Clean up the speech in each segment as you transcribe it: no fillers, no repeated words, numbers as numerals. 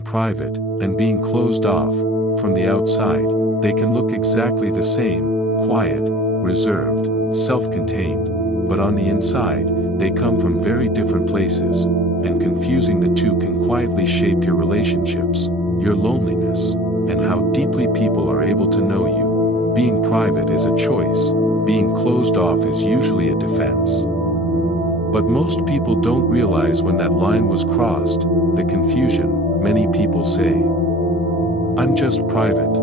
private and being closed off. From the outside, they can look exactly the same, quiet, reserved, self-contained, but on the inside, they come from very different places, and confusing the two can quietly shape your relationships, your loneliness, and how deeply people are able to know you. Being private is a choice, being closed off is usually a defense. But most people don't realize when that line was crossed, the confusion. Many people say, "I'm just private."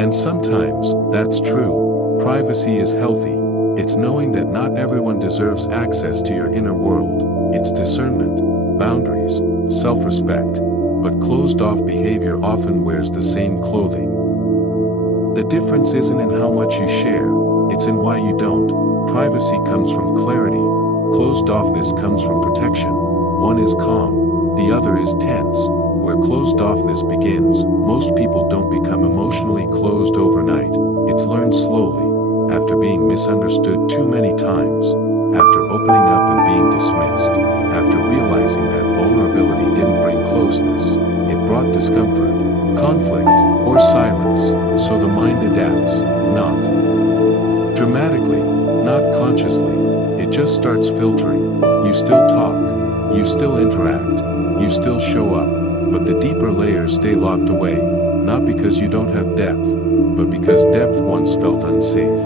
And sometimes, that's true. Privacy is healthy. It's knowing that not everyone deserves access to your inner world. It's discernment, boundaries, self-respect. But closed-off behavior often wears the same clothing. The difference isn't in how much you share, it's in why you don't. Privacy comes from clarity. Closed-offness comes from protection. One is calm, the other is tense. Where closed-offness begins, most people don't become emotionally closed overnight. It's learned slowly, after being misunderstood too many times, after opening up and being dismissed, after realizing that vulnerability didn't bring closeness, it brought discomfort, conflict, or silence, so the mind adapts, not dramatically, not consciously, it just starts filtering. You still talk, you still interact, you still show up, but the deeper layers stay locked away, not because you don't have depth, but because depth once felt unsafe.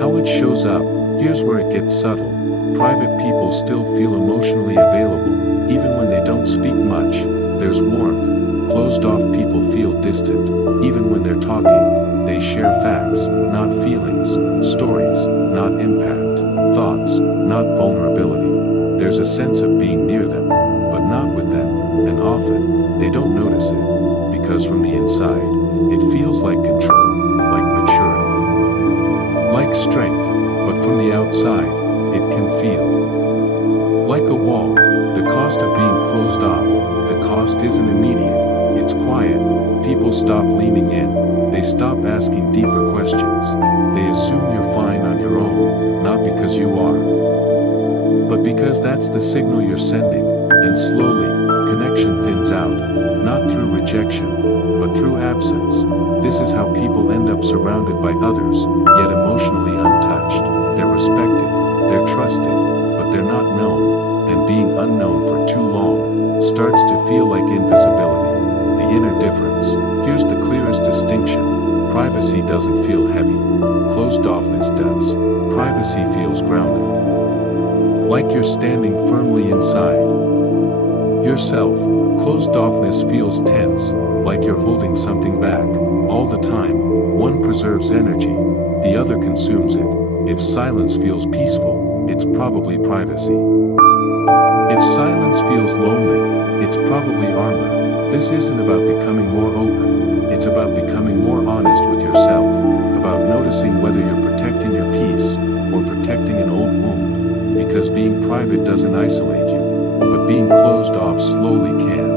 How it shows up, here's where it gets subtle. Private people still feel emotionally available, even when they don't speak much, there's warmth. Closed-off people feel distant, even when they're talking. They share facts, not feelings, stories, not impact, thoughts, not vulnerability. There's a sense of being near them, but not with them, and often, they don't notice it, because from the inside, it feels like control, like maturity, like strength, but from the outside, it can feel like a wall. The cost of being closed off, the cost isn't immediate, it's quiet. People stop leaning in, they stop asking deeper questions, they assume you're fine on your own, not because you are, but because that's the signal you're sending, and slowly, connection thins out, not through rejection, but through absence. This is how people end up surrounded by others, yet emotionally untouched. They're respected, they're trusted, but they're not known, and being unknown for too long starts to feel like invisibility. The inner difference. Here's the clearest distinction. Privacy doesn't feel heavy. Closed-offness does. Privacy feels grounded, like you're standing firmly inside yourself. Closed-offness feels tense, like you're holding something back. All the time, one preserves energy, the other consumes it. If silence feels peaceful, it's probably privacy. If silence feels lonely, it's probably armor. This isn't about becoming more open, it's about becoming more honest with yourself, about noticing whether you're protecting your peace, or protecting an old wound. Because being private doesn't isolate you, but being closed off slowly can.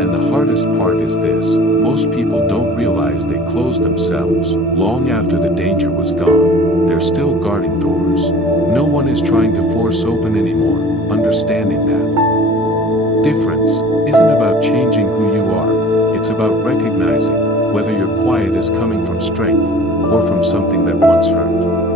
And the hardest part is this, most people don't realize they closed themselves long after the danger was gone. They're still guarding doors. No one is trying to force open anymore, understanding that difference isn't about changing who you are, it's about recognizing whether your quiet is coming from strength or from something that once hurt.